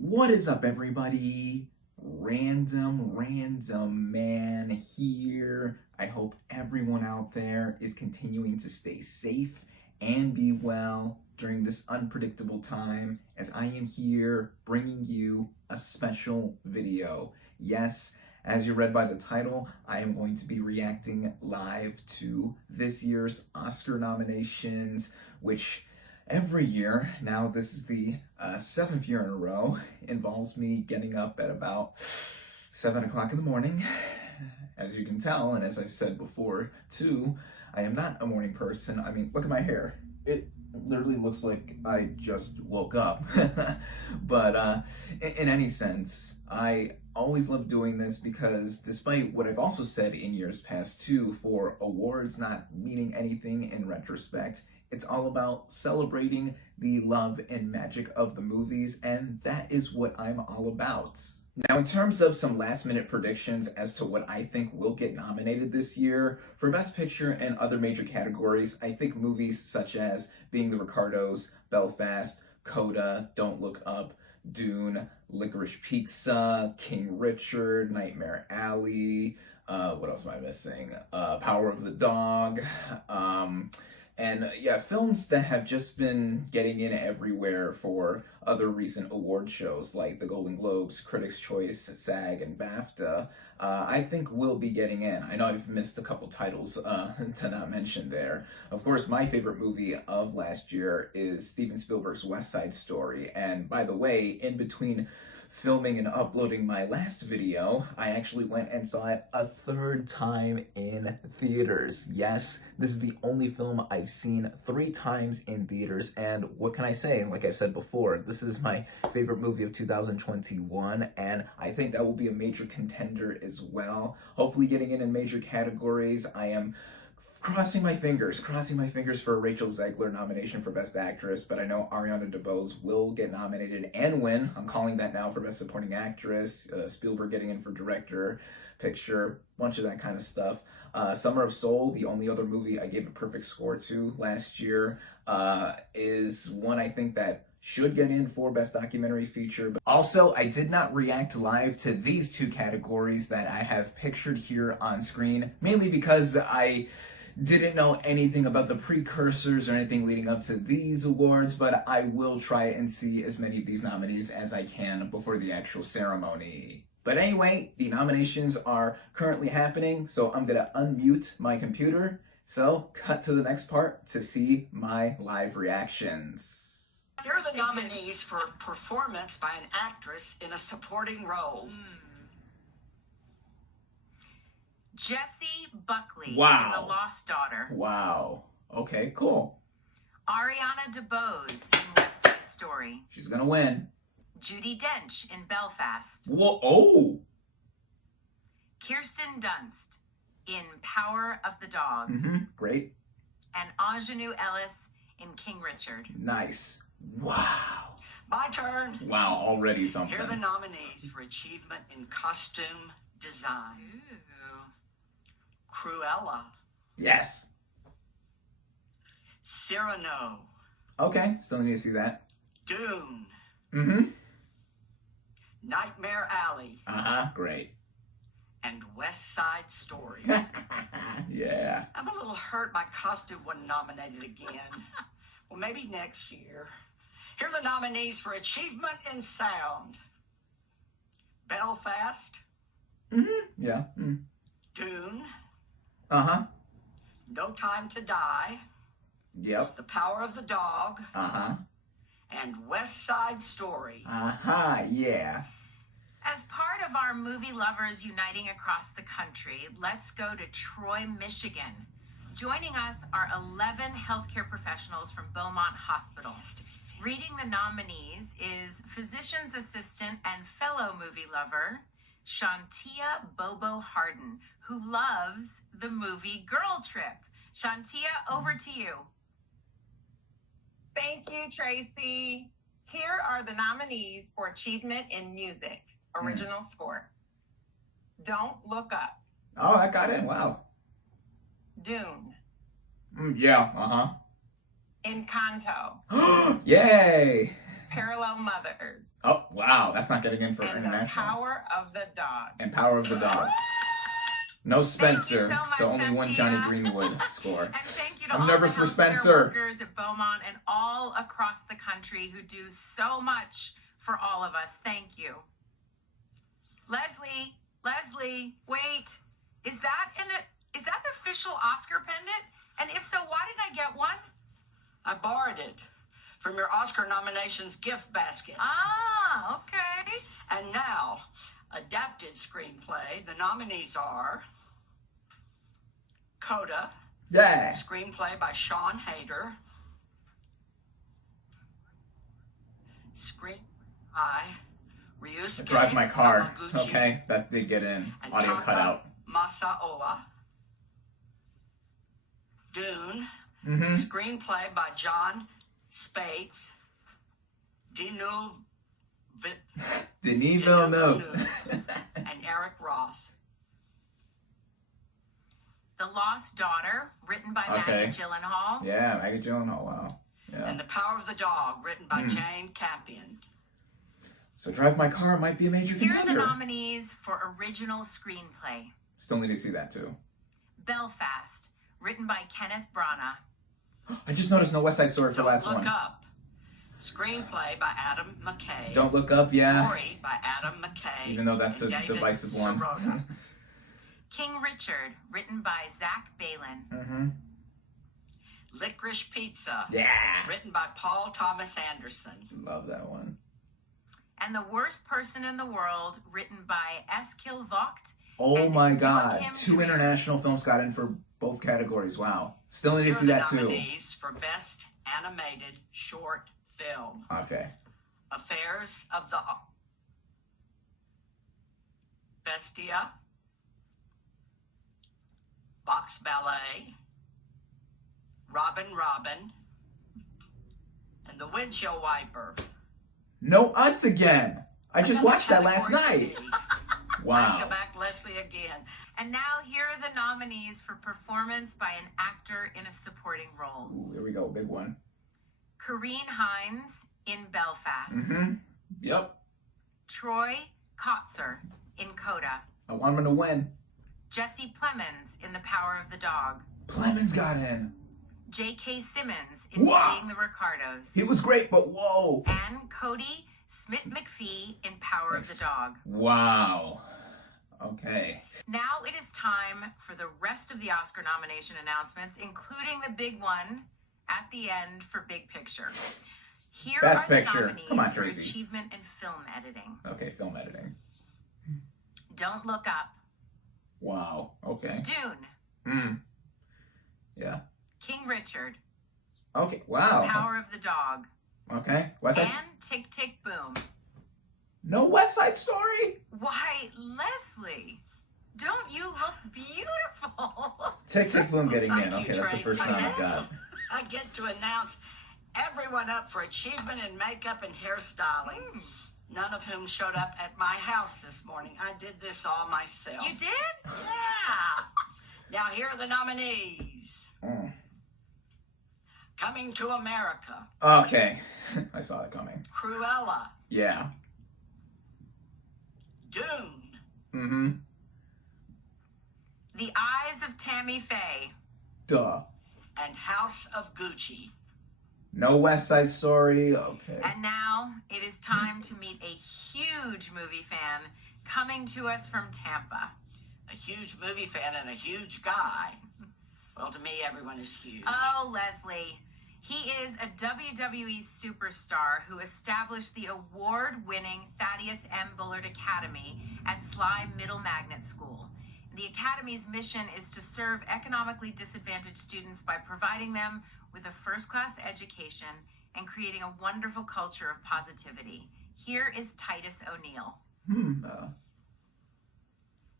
What is up, everybody? Random Man here. I hope everyone out there is continuing to stay safe and be well during this unpredictable time, as I am here bringing you a special video. Yes, as you read by the title, I am going to be reacting live to this year's Oscar nominations, which every year, now this is the 7th year in a row, involves me getting up at about 7 o'clock in the morning. As you can tell, and as I've said before too, I am not a morning person. I mean, look at my hair. It literally looks like I just woke up. But in any sense, I always love doing this because despite what I've also said in years past too, for awards not meaning anything in retrospect, it's all about celebrating the love and magic of the movies, and that is what I'm all about. Now, in terms of some last-minute predictions as to what I think will get nominated this year, for Best Picture and other major categories, I think movies such as Being the Ricardos, Belfast, Coda, Don't Look Up, Dune, Licorice Pizza, King Richard, Nightmare Alley, what else am I missing? Power of the Dog, and yeah, films that have just been getting in everywhere for other recent award shows like the Golden Globes, Critics' Choice, SAG, and BAFTA, I think will be getting in. I know I've missed a couple titles to not mention there. Of course, my favorite movie of last year is Steven Spielberg's West Side Story. And by the way, in between filming and uploading my last video, I actually went and saw it a third time in theaters. Yes, this is the only film I've seen 3 times in theaters, and what can I say? Like I've said before, this is my favorite movie of 2021, and I think that will be a major contender as well. Hopefully getting in major categories. I am crossing my fingers for a Rachel Zegler nomination for Best Actress, but I know Ariana DeBose will get nominated and win. I'm calling that now for Best Supporting Actress, Spielberg getting in for Director, Picture, bunch of that kind of stuff. Summer of Soul, the only other movie I gave a perfect score to last year, is one I think that should get in for Best Documentary Feature. But also, I did not react live to these 2 categories that I have pictured here on screen, mainly because I didn't know anything about the precursors or anything leading up to these awards, but I will try and see as many of these nominees as I can before the actual ceremony. But anyway, the nominations are currently happening, so I'm gonna unmute my computer. So cut to the next part to see my live reactions. Here are the nominees for performance by an actress in a supporting role. Jessie Buckley Wow. in The Lost Daughter. Wow. Okay, cool. Ariana DeBose in West Side Story. She's gonna win. Judi Dench in Belfast. Whoa, oh! Kirsten Dunst in Power of the Dog. Great. And Aunjanue Ellis in King Richard. Nice. Wow. My turn. Wow, already something. Here are the nominees for achievement in costume design. Ooh. Cruella. Yes. Cyrano. Okay, still need to see that. Dune. Nightmare Alley. Great. And West Side Story. Yeah. I'm a little hurt my costume wasn't nominated again. Well, maybe next year. Here are the nominees for achievement in sound. Belfast. Yeah. Dune. No Time to Die. Yep. The Power of the Dog. And West Side Story. Yeah. As part of our movie lovers uniting across the country, let's go to Troy, Michigan. Joining us are 11 healthcare professionals from Beaumont Hospital. Reading the nominees is physician's assistant and fellow movie lover, Shantia Bobo Harden, who loves the movie Girl Trip. Shantia, over to you. Thank you, Tracy. Here are the nominees for Achievement in Music, Original Score. Don't Look Up. Oh, I got in. Wow. Dune. Yeah. Encanto. Yay. Parallel Mothers. Oh, Wow, that's not getting in for And The international. Power of the Dog. And Power of the Dog. No Spencer, Thank you so much, so only one Johnny Shantia. Greenwood score. And thank you to I'm all nervous the for healthcare Spencer. workers at Beaumont and all across the country who do so much for all of us. Thank you. Leslie, wait. Is that an official Oscar pendant? And if so, why didn't I get one? I borrowed it from your Oscar nominations gift basket. Ah, okay. And now, adapted screenplay. The nominees are Coda, Yeah. screenplay by Sean Hayter. Screen by Ryusuke Drive My Car. Kawaguchi Okay, that did get in. and Audio Taka cutout. Masaoa. Dune, Mm-hmm. screenplay by John Spates. Denis Denis Villeneuve. and Eric Roth. The Lost Daughter, written by Okay. Maggie Gyllenhaal. Yeah, Maggie Gyllenhaal. Wow. Yeah. And The Power of the Dog, written by Jane Campion. So Drive My Car might be a major Here are the contender. nominees for original screenplay. Still need to see that too. Belfast, written by Kenneth Branagh. I just noticed no West Side Story for Don't last Look one. Up, screenplay by Adam McKay. Don't Look Up, yeah. Story by Adam McKay. Even though that's a and David divisive one. Sirota. King Richard, written by Zach Balin. Mm-hmm. Licorice Pizza, Yeah. written by Paul Thomas Anderson. Love that one. And The Worst Person in the World, written by Eskil Vogt. Oh And my God. Joachim 2 Trier. international films got in for both categories. Wow. Still need Here to are see the that too. nominees for Best Animated Short Film. Okay. Affairs of the Bestia, Box Ballet, Robin, and The Windshield Wiper. No Us Again. I just Another watched that last category night. for me. Wow. Back-to-back Leslie again. And now here are the nominees for performance by an actor in a supporting role. Ooh, here we go. Big one. Karine Hines in Belfast. Mm-hmm. Yep. Troy Kotzer in Coda. I want him to win. Jesse Plemons in The Power of the Dog. Plemons got in. J.K. Simmons in Wow. Seeing the Ricardos. He was great, but whoa. And Cody Smith-McPhee in Power of the Dog. Wow. Okay. Now it is time for the rest of the Oscar nomination announcements, including the big one at the end for Big Picture. Here Best are the Picture. nominees Come on, for Tracy. achievement in film editing. Okay, film editing. Don't Look Up, Wow. Okay. Dune, Hmm. Yeah. King Richard, Okay. Wow. Power of the Dog, Okay. West Side. and Tick Tick Boom. No West Side Story. Why, Leslie, don't you look beautiful? Tick Tick Boom getting Thank in. you, Okay, that's the Tracy. first round I got. I get to announce everyone up for achievement in makeup and hairstyling, none of whom showed up at my house this morning. I did this all myself. You did? Yeah. Now here are the nominees. Mm. Coming to America, Okay. I saw it coming. Cruella, Yeah. Dune, Mm-hmm. The Eyes of Tammy Faye. Duh. and House of Gucci. No West Side Story. Okay. And now it is time to meet a huge movie fan coming to us from Tampa. A huge movie fan and a huge guy. Well, to me, everyone is huge. Oh, Leslie. He is a WWE superstar who established the award-winning Thaddeus M. Bullard Academy at Sly Middle Magnet School. The Academy's mission is to serve economically disadvantaged students by providing them with a first-class education and creating a wonderful culture of positivity. Here is Titus O'Neill.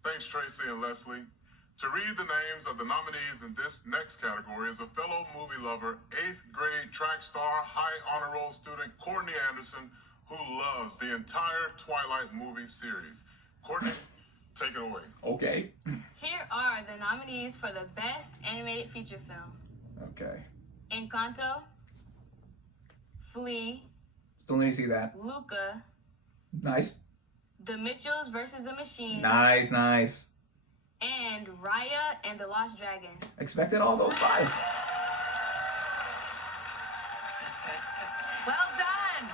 Thanks, Tracy and Leslie. To read the names of the nominees in this next category is a fellow movie lover, 8th grade track star, high honor roll student, Courtney Anderson, who loves the entire Twilight movie series. Courtney, take it away. Okay. Here are the nominees for the Best Animated Feature Film. Okay. Encanto, Flea, Still need to see that. Luca, Nice. The Mitchells versus the Machines, Nice. and Raya and the Lost Dragon. Expected all those 5. Well done.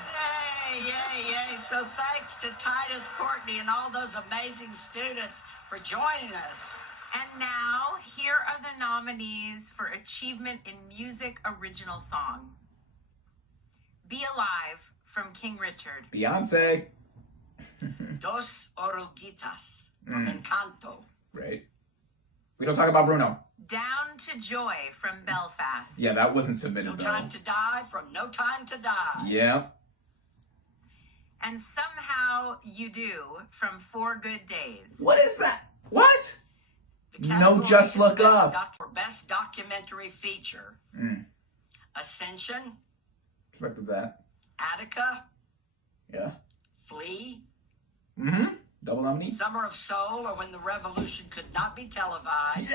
Yay. So thanks to Titus, Courtney, and all those amazing students for joining us. And now, here are the nominees for Achievement in Music Original Song. Be Alive from King Richard. Beyonce. Dos Oruguitas from Encanto. Right. We don't talk about Bruno. Down to Joy from Belfast. Yeah, that wasn't No submitted though. Time to Die from No Time to Die. Yep. And Somehow You Do from 4 Good Days. What is that? What? The No, category Just is Look Best Up. For Best Documentary Feature. Ascension, Expected that. Attica, Yeah. Flea, Double nominee. Summer of Soul, or When the Revolution Could Not Be Televised,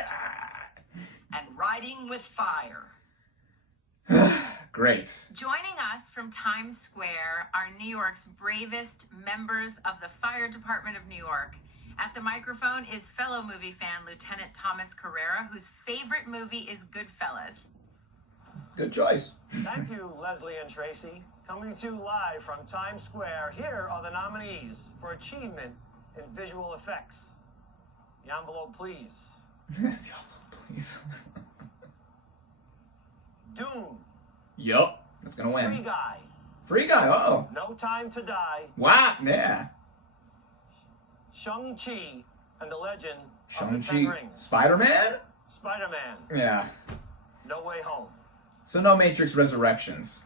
and Riding with Fire. Great. Joining us from Times Square are New York's bravest members of the Fire Department of New York. At the microphone is fellow movie fan Lieutenant Thomas Carrera, whose favorite movie is Goodfellas. Good choice. Thank you, Leslie and Tracy. Coming to you live from Times Square, here are the nominees for Achievement in Visual Effects. The envelope, please. Please. Dune, Yup. That's gonna win. Free Guy, Free Guy. Oh. No Time to Die, Wow. Yeah. Shang-Chi and the Legend of the Ten Shang-Chi. Rings, Spider-Man? Spider-Man, Yeah. No Way Home. So no Matrix Resurrections.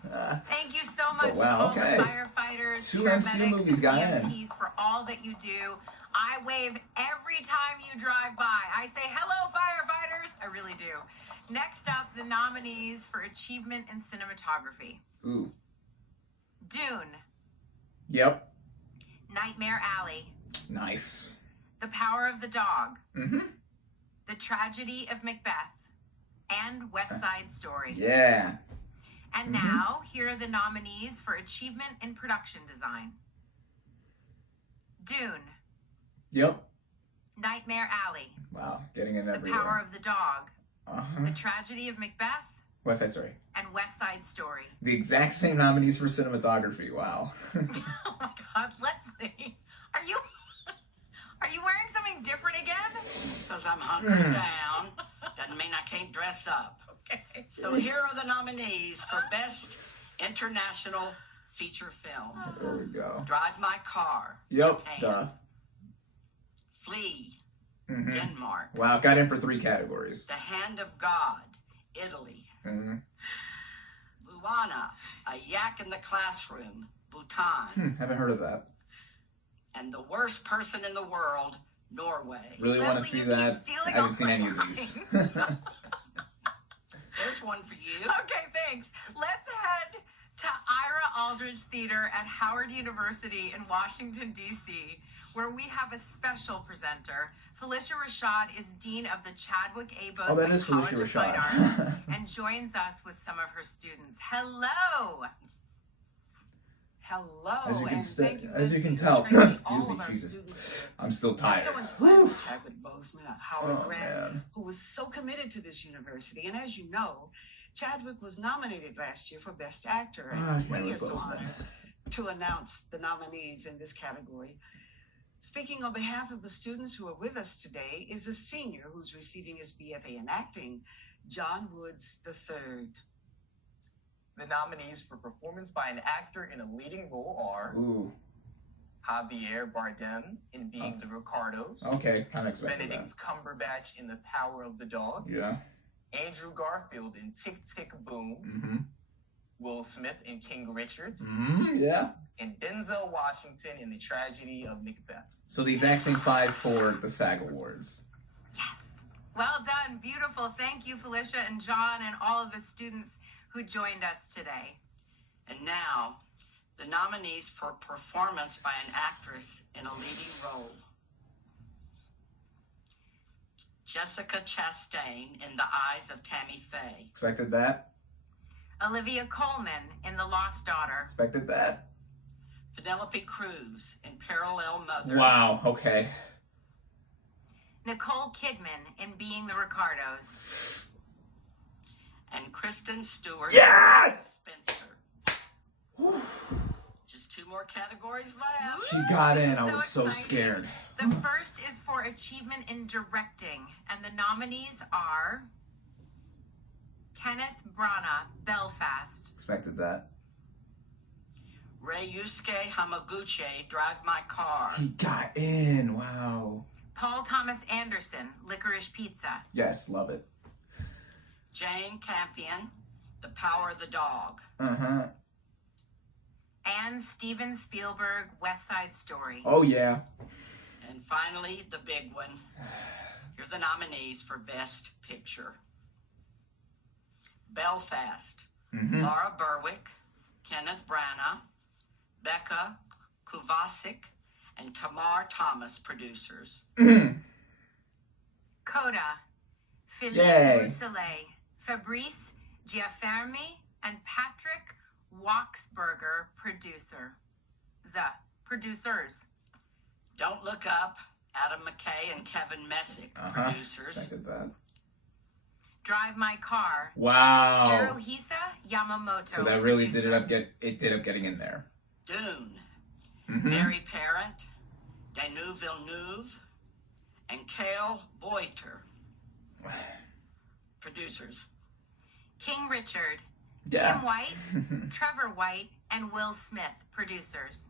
Thank you so much Oh, wow, to all okay. the firefighters, 2 MCU paramedics, movies and got in. EMTs for all that you do. I wave every time you drive by. I say, hello, firefighters. I really do. Next up, the nominees for Achievement in Cinematography. Ooh. Dune, Yep. Nightmare Alley, Nice. The Power of the Dog, Mm-hmm. The Tragedy of Macbeth, and West Side Story. Yeah. And now, here are the nominees for Achievement in Production Design. Dune, Yep. Nightmare Alley, Wow. Getting it The everywhere. Power of the Dog, Uh-huh. The Tragedy of Macbeth, West Side Story. and West Side Story. The exact same nominees for cinematography. Wow. Oh my God, Leslie, are you wearing something different again? Because I'm hunkered down, doesn't mean I can't dress up. Okay. So here are the nominees for Best International Feature Film. There we go. Drive My Car, Yep. Japan. Duh. Flee, Mm-hmm. Denmark. Wow. Got in for 3 categories. The Hand of God, Italy. Mm-hmm. Luana, A Yak in the Classroom, Bhutan. Haven't heard of that. And The Worst Person in the World, Norway. Really want to Leslie, see you keep that. I stealing haven't all seen my any of these. There's one for you. Okay, thanks. Let's head to Ira Aldridge Theater at Howard University in Washington, D.C., where we have a special presenter. Felicia Rashad is Dean of the Chadwick A. Oh, that Boseman is College Felicia of Fine Rashad. Arts and joins us with some of her students. Hello! Hello, As you can and st- thank you, as you Leslie, can for tell. training Excuse all me, of our Jesus. students. I'm still We're tired. so inspired with Chadwick Boseman, a Howard Oh, grad, man. who was so committed to this university. And as you know, Chadwick was nominated last year for Best Actor, and we are so honored to announce the nominees in this category. Speaking on behalf of the students who are with us today is a senior who's receiving his BFA in acting, John Woods III. The nominees for performance by an actor in a leading role are Ooh. Javier Bardem in Being the Ricardos, Okay. Kind of expected Benedict Cumberbatch in The Power of the Dog, that. Yeah. Andrew Garfield in Tick, Tick, Boom, Mm-hmm. Will Smith in King Richard, Mm-hmm. Yeah. and Denzel Washington in The Tragedy of Macbeth. So the exact same 5 for the SAG Awards. Yes. Well done. Beautiful. Thank you, Felicia and John and all of the students who joined us today. And now, the nominees for performance by an actress in a leading role. Jessica Chastain in The Eyes of Tammy Faye. Expected that. Olivia Colman in The Lost Daughter. Expected that. Penelope Cruz in Parallel Mothers. Wow, okay. Nicole Kidman in Being the Ricardos. And Kristen Stewart. Yes! Spencer. Just 2 more categories left. She got in. I So was so exciting. scared. The first is for achievement in directing, and the nominees are Kenneth Branagh, Belfast. Expected that. Ryusuke Hamaguchi, Drive My Car. He got in. Wow. Paul Thomas Anderson, Licorice Pizza. Yes, love it. Jane Campion, The Power of the Dog. Uh-huh. And Steven Spielberg, West Side Story. Oh, yeah. And finally, the big one. Here are the nominees for Best Picture. Belfast, Laura Berwick, Kenneth Branagh, Becca Kovacic, and Tamar Thomas, producers. Coda, Philippe Yay. Rousselet, Fabrice Giaffermi, and Patrick Waxberger, producers. Don't Look Up, Adam McKay and Kevin Messick, producers. Expected that. Drive My Car, Wow. Hirohisa Yamamoto. So that really producer. did up getting in there. Dune, Mm-hmm. Mary Parent, Denis Villeneuve, and Cale Boiter, producers. King Richard, Yeah. Kim White, Trevor White, and Will Smith, producers.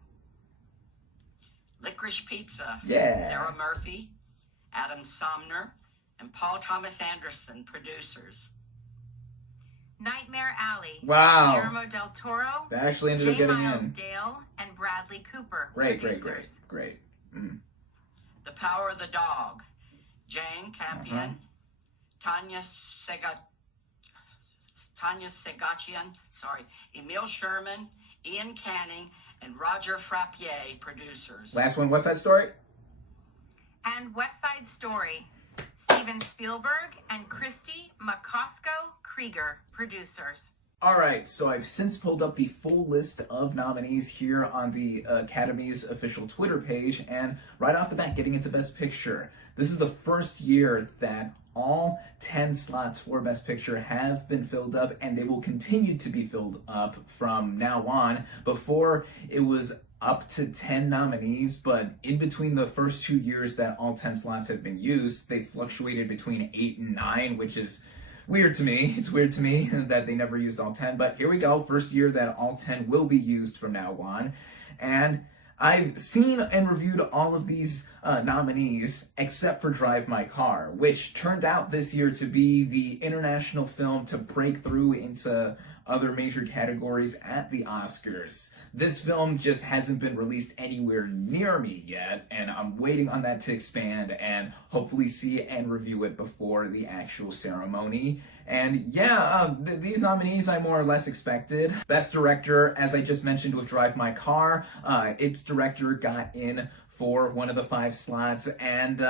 Licorice Pizza, Yeah. Sarah Murphy, Adam Somner, and Paul Thomas Anderson, producers. Nightmare Alley, Wow. Guillermo del Toro, That actually ended up J. getting Miles in. Dale, and Bradley Cooper, Great. producers. Mm. The Power of the Dog, Jane Campion, Tanya Segachian, Emil Sherman, Ian Canning, and Roger Frappier, producers. Last one, West Side Story? And West Side Story, Steven Spielberg and Christy McCosco Krieger, producers. All right, so I've since pulled up the full list of nominees here on the Academy's official Twitter page, and right off the bat, getting into Best Picture. This is the first year that all 10 slots for Best Picture have been filled up, and they will continue to be filled up from now on. Before, it was up to 10 nominees, but in between the first 2 years that all 10 slots have been used, they fluctuated between 8 and 9, which is weird to me. It's weird to me that they never used all 10, but here we go. First year that all 10 will be used from now on. And I've seen and reviewed all of these nominees except for Drive My Car, which turned out this year to be the international film to break through into other major categories at the Oscars. This film just hasn't been released anywhere near me yet, and I'm waiting on that to expand and hopefully see and review it before the actual ceremony. And yeah, these nominees I more or less expected. Best Director, as I just mentioned with Drive My Car, its director got in for one of the 5 slots, and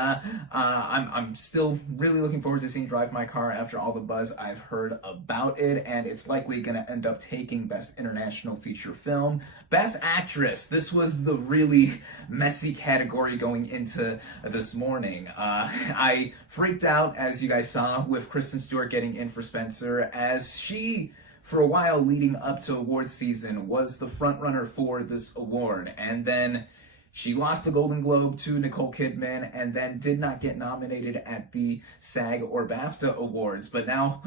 I'm still really looking forward to seeing Drive My Car after all the buzz I've heard about it, and it's likely going to end up taking Best International Feature Film. Best Actress, this was the really messy category going into this morning. I freaked out, as you guys saw, with Kristen Stewart getting in for Spencer, as she, for a while leading up to award season, was the frontrunner for this award, and then she lost the Golden Globe to Nicole Kidman and then did not get nominated at the SAG or BAFTA awards. But now,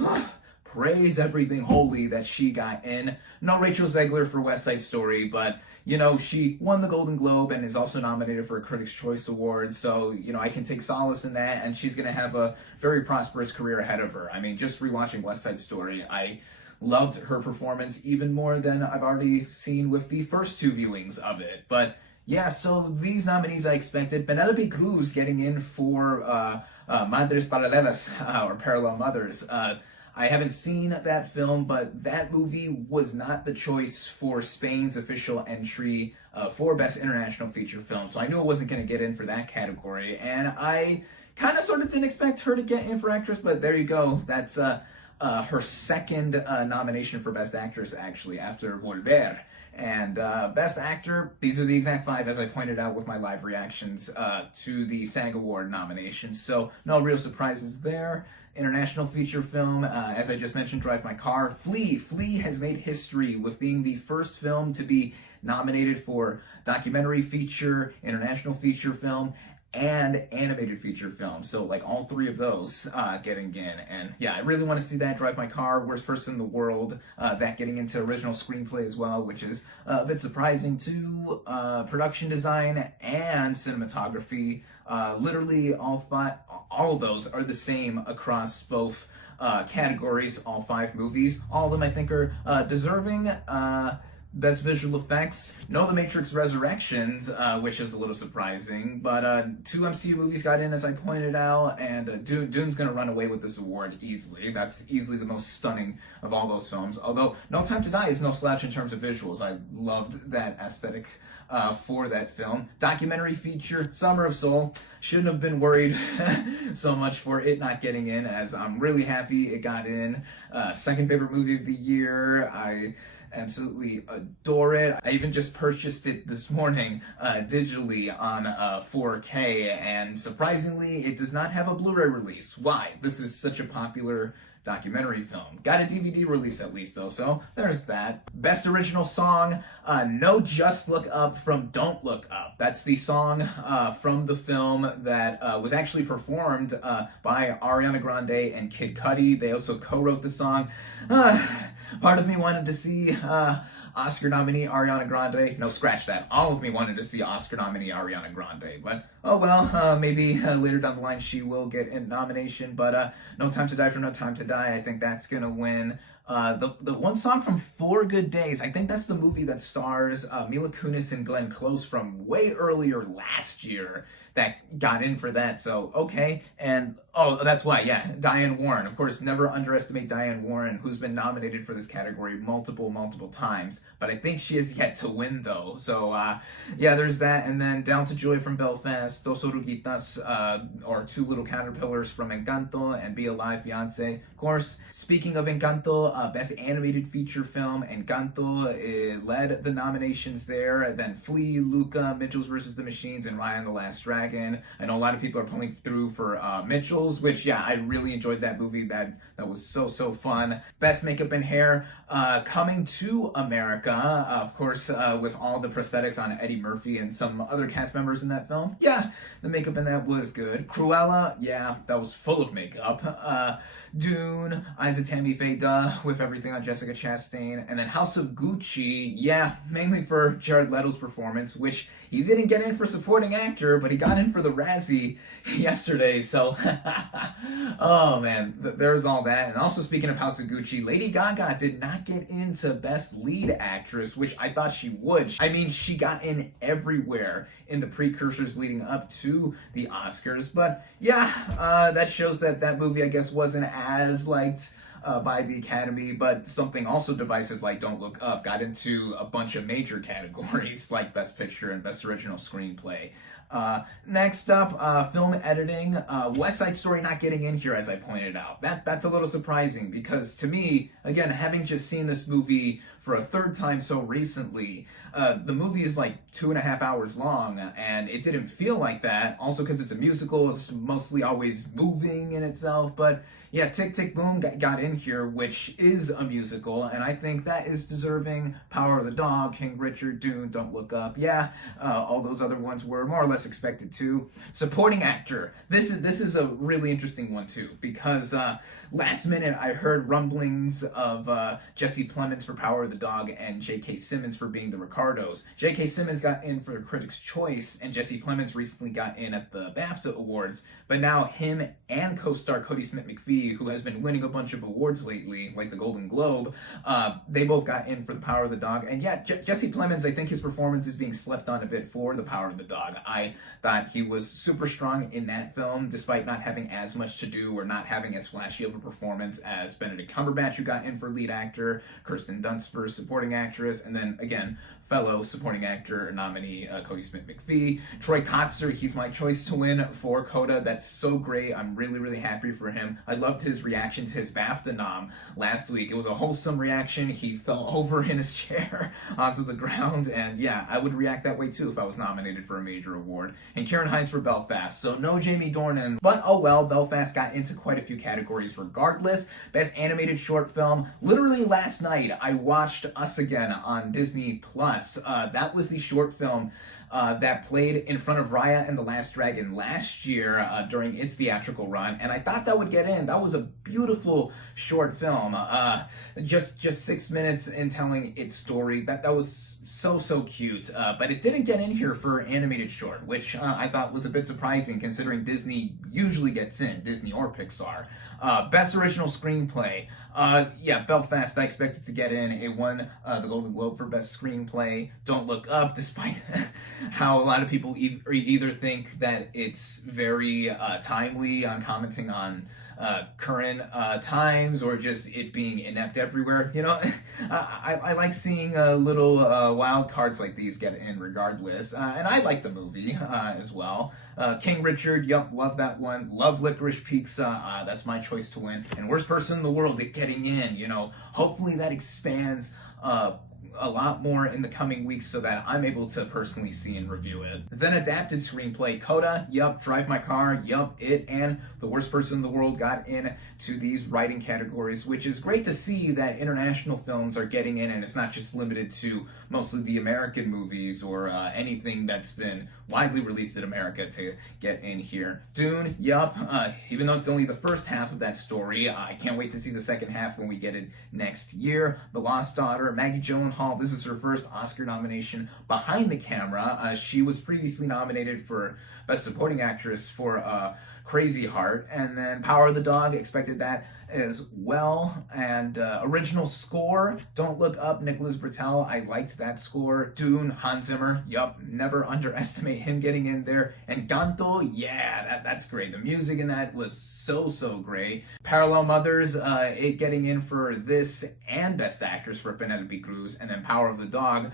praise everything holy that she got in. No Rachel Zegler for West Side Story, but, you know, she won the Golden Globe and is also nominated for a Critics' Choice Award. So, you know, I can take solace in that, and she's going to have a very prosperous career ahead of her. I mean, just rewatching West Side Story, I loved her performance even more than I've already seen with the first 2 viewings of it. But yeah, so these nominees I expected. Penelope Cruz getting in for Madres Paralelas, or Parallel Mothers. I haven't seen that film, but that movie was not the choice for Spain's official entry for Best International Feature Film. So I knew it wasn't going to get in for that category. And I kind of sort of didn't expect her to get in for actress, but there you go. That's her second nomination for Best Actress, actually, after Volver. And Best Actor, these are the exact 5 as I pointed out with my live reactions to the SAG Award nominations, so no real surprises there. International feature film, as I just mentioned, Drive My Car. Flea has made history with being the first film to be nominated for documentary feature, international feature film, and animated feature film. So like all 3 of those getting in. And yeah, I really want to see that. Drive My Car, Worst Person in the World, that getting into original screenplay as well, which is a bit surprising too. Production design and cinematography. Literally all of those are the same across both categories, all 5 movies. All of them I think are deserving. Best visual effects, no The Matrix Resurrections, which is a little surprising, but 2 MCU movies got in, as I pointed out, and Dune's gonna run away with this award easily. That's easily the most stunning of all those films, although No Time to Die is no slouch in terms of visuals. I loved that aesthetic for that film. Documentary feature, Summer of Soul. Shouldn't have been worried so much for it not getting in, as I'm really happy it got in. Second favorite movie of the year. I absolutely adore it. I even just purchased it this morning digitally on 4K, and surprisingly, it does not have a Blu-ray release. Why? This is such a popular documentary film. Got a DVD release at least though, so there's that. Best original song, No Just Look Up from Don't Look Up. That's the song from the film that was actually performed by Ariana Grande and Kid Cudi. They also co-wrote the song. Part of me wanted to see Oscar nominee Ariana Grande. No, scratch that. All of me wanted to see Oscar nominee Ariana Grande. But, oh well, maybe later down the line she will get a nomination. But No Time to Die for No Time to Die, I think that's going to win. The one song from 4 Good Days, I think that's the movie that stars Mila Kunis and Glenn Close from way earlier last year that got in for that, so okay. And oh, that's why, yeah, Diane Warren. Of course, never underestimate Diane Warren, who's been nominated for this category multiple times, but I think she has yet to win though. So yeah, there's that. And then Down to Joy from Belfast, Dos Oruguitas, or Two Little Caterpillars from Encanto, and Be Alive, Beyonce. Of course, speaking of Encanto, Best Animated Feature Film, Encanto led the nominations there. Then Flea, Luca, Mitchell's vs. the Machines, and Raya and the Last Dragon. I know a lot of people are pulling through for Mitchell's, which, yeah, I really enjoyed that movie. That was so fun. Best Makeup and Hair, Coming to America, of course, with all the prosthetics on Eddie Murphy and some other cast members in that film. Yeah, the makeup in that was good. Cruella, yeah, that was full of makeup. Dune, Eyes of Tammy Faye, duh, with everything on Jessica Chastain. And then House of Gucci, yeah, mainly for Jared Leto's performance, which he didn't get in for supporting actor, but he got in for the Razzie yesterday, so oh man, there's all that. And also, speaking of House of Gucci, Lady Gaga did not get into Best Lead Actress, which I thought she would. I mean, she got in everywhere in the precursors leading up to the Oscars, but yeah, that shows that that movie, I guess, wasn't as liked by the Academy, but something also divisive like Don't Look Up got into a bunch of major categories like Best Picture and Best Original Screenplay. Next up, film editing. West Side Story not getting in here, as I pointed out. That's a little surprising because, to me, again, having just seen this movie for a third time so recently, the movie is like 2.5 hours long, and it didn't feel like that. Also, because it's a musical, it's mostly always moving in itself, but yeah, Tick, Tick, Boom got in here, which is a musical, and I think that is deserving. Power of the Dog, King Richard, Dune, Don't Look Up. Yeah, all those other ones were more or less expected too. Supporting actor. This is a really interesting one too, because last minute I heard rumblings of Jesse Plemons for Power of the Dog and J.K. Simmons for Being the Ricardos. J.K. Simmons got in for Critics' Choice, and Jesse Plemons recently got in at the BAFTA Awards, but now him and co-star Cody Smith-McPhee, who has been winning a bunch of awards lately, like the Golden Globe, they both got in for The Power of the Dog. And yeah, Jesse Plemons, I think his performance is being slept on a bit for The Power of the Dog. I thought he was super strong in that film, despite not having as much to do or not having as flashy of a performance as Benedict Cumberbatch, who got in for lead actor, Kirsten Dunst for supporting actress, and then again, fellow supporting actor nominee Cody Smith-McPhee. Troy Kotsur, he's my choice to win for Coda. That's so great. I'm really, really happy for him. I loved his reaction to his BAFTA nom last week. It was a wholesome reaction. He fell over in his chair onto the ground, and yeah, I would react that way too if I was nominated for a major award. And Karen Hines for Belfast. So no Jamie Dornan, but oh well, Belfast got into quite a few categories regardless. Best Animated Short Film. Literally last night, I watched Us Again on Disney Plus. That was the short film that played in front of Raya and the Last Dragon last year during its theatrical run, and I thought that would get in. That was a beautiful short film, just 6 minutes in telling its story. That was so cute, but it didn't get in here for animated short, which I thought was a bit surprising considering Disney usually gets in, Disney or Pixar. Best Original Screenplay. Yeah, Belfast, I expected to get in. It won the Golden Globe for Best Screenplay. Don't Look Up, despite how a lot of people either think that it's very timely on commenting on current times, or just it being inept everywhere. You know, I like seeing little wild cards like these get in regardless. And I like the movie as well. King Richard, yup, love that one. Love Licorice Pizza, that's my choice to win. And Worst Person in the World, getting in, you know. Hopefully that expands a lot more in the coming weeks so that I'm able to personally see and review it. Then Adapted Screenplay, Coda, yup, Drive My Car, yup, it and The Worst Person in the World got in to these writing categories, which is great to see that international films are getting in, and it's not just limited to mostly the American movies or anything that's been widely released in America to get in here. Dune, yup, even though it's only the first half of that story, I can't wait to see the second half when we get it next year. The Lost Daughter, Maggie Gyllenhaal, this is her first Oscar nomination behind the camera. She was previously nominated for Best Supporting Actress for Crazy Heart, and then Power of the Dog, expected that as well. And original score, Don't Look Up, Nicholas Britell, I liked that score. Dune, Hans Zimmer, yup, never underestimate him getting in there. And Ganto, yeah, that's great. The music in that was so great. Parallel Mothers, it getting in for this and Best Actress for Penelope Cruz. And then Power of the Dog,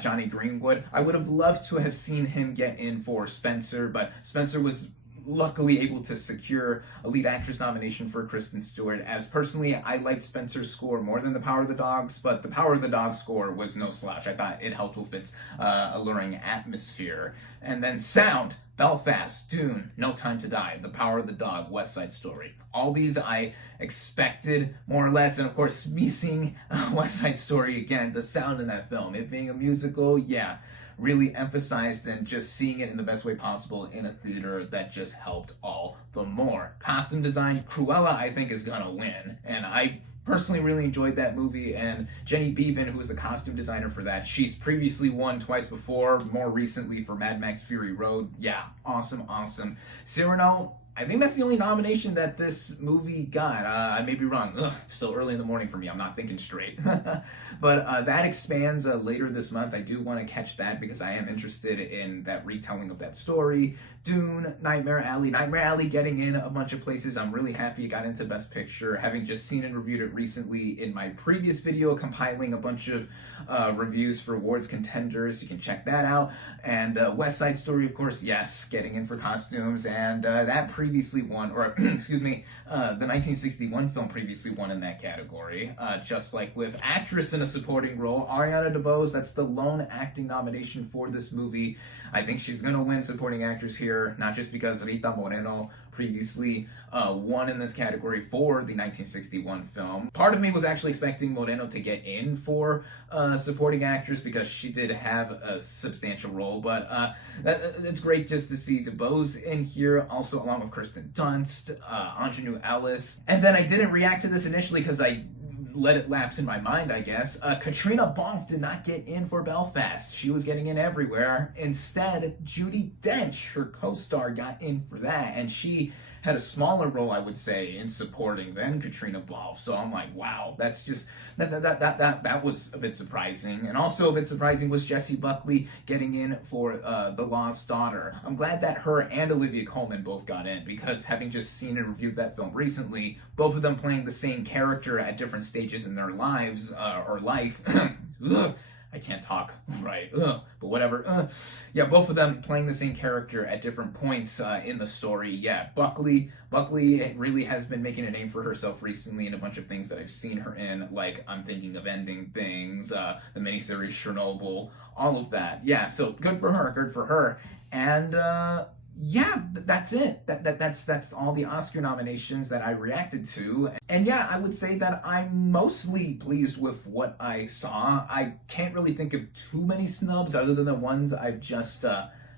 Johnny Greenwood. I would have loved to have seen him get in for Spencer, but Spencer was luckily able to secure a lead actress nomination for Kristen Stewart, as personally I liked Spencer's score more than the Power of the Dogs, but the Power of the Dog score was no slouch. I thought it helped with its alluring atmosphere. And then sound, Belfast, Dune, No Time to Die, The Power of the Dog, West Side Story. All these I expected more or less, and of course me seeing West Side Story again, the sound in that film, it being a musical, yeah, really emphasized, and just seeing it in the best way possible in a theater, that just helped all the more. Costume design, Cruella I think is gonna win, and I personally really enjoyed that movie, and Jenny Beavan, who was the costume designer for that, she's previously won twice before, more recently for Mad Max Fury Road. Yeah, awesome. Cyrano, I think that's the only nomination that this movie got. I may be wrong. It's still early in the morning for me. I'm not thinking straight. But that expands later this month. I do want to catch that because I am interested in that retelling of that story. Dune, Nightmare Alley. Nightmare Alley getting in a bunch of places. I'm really happy it got into Best Picture, having just seen and reviewed it recently in my previous video, compiling a bunch of reviews for awards contenders. You can check that out. And West Side Story, of course, yes, getting in for costumes. And that previously won, or excuse me, the 1961 film previously won in that category. Just like with actress in a supporting role, Ariana DeBose, that's the lone acting nomination for this movie. I think she's going to win supporting actress here, not just because Rita Moreno previously won in this category for the 1961 film. Part of me was actually expecting Moreno to get in for supporting actress because she did have a substantial role, but it's great just to see DeBose in here, also along with Kirsten Dunst, Ingenue Ellis. And then I didn't react to this initially because I let it lapse in my mind, I guess. Katrina Balfe did not get in for Belfast. She was getting in everywhere. Instead, Judi Dench, her co-star, got in for that, and she had a smaller role, I would say, in supporting than Katrina Balfe. So I'm like, wow, that's just that was a bit surprising. And also a bit surprising was Jessie Buckley getting in for The Lost Daughter. I'm glad that her and Olivia Colman both got in, because having just seen and reviewed that film recently, both of them playing the same character at different stages in their lives or life. I can't talk right, but whatever. Yeah, both of them playing the same character at different points in the story. Yeah, Buckley really has been making a name for herself recently in a bunch of things that I've seen her in, like I'm Thinking of Ending Things, the miniseries Chernobyl, all of that. Yeah, so good for her. And yeah, that's it. That's all the Oscar nominations that I reacted to. And yeah, I would say that I'm mostly pleased with what I saw. I can't really think of too many snubs other than the ones I've just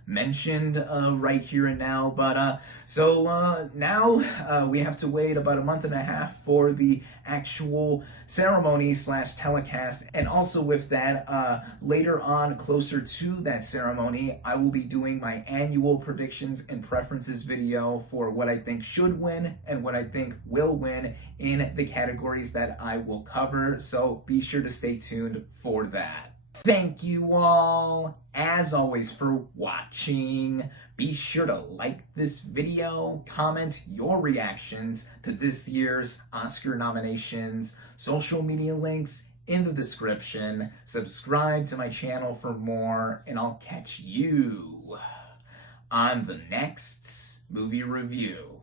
mentioned right here and now. But so now we have to wait about a month and a half for the actual ceremony / telecast. And also with that, later on, closer to that ceremony, I will be doing my annual predictions and preferences video for what I think should win and what I think will win in the categories that I will cover. So be sure to stay tuned for that. Thank you all, as always, for watching. Be sure to like this video, comment your reactions to this year's Oscar nominations, social media links in the description, subscribe to my channel for more, and I'll catch you on the next movie review.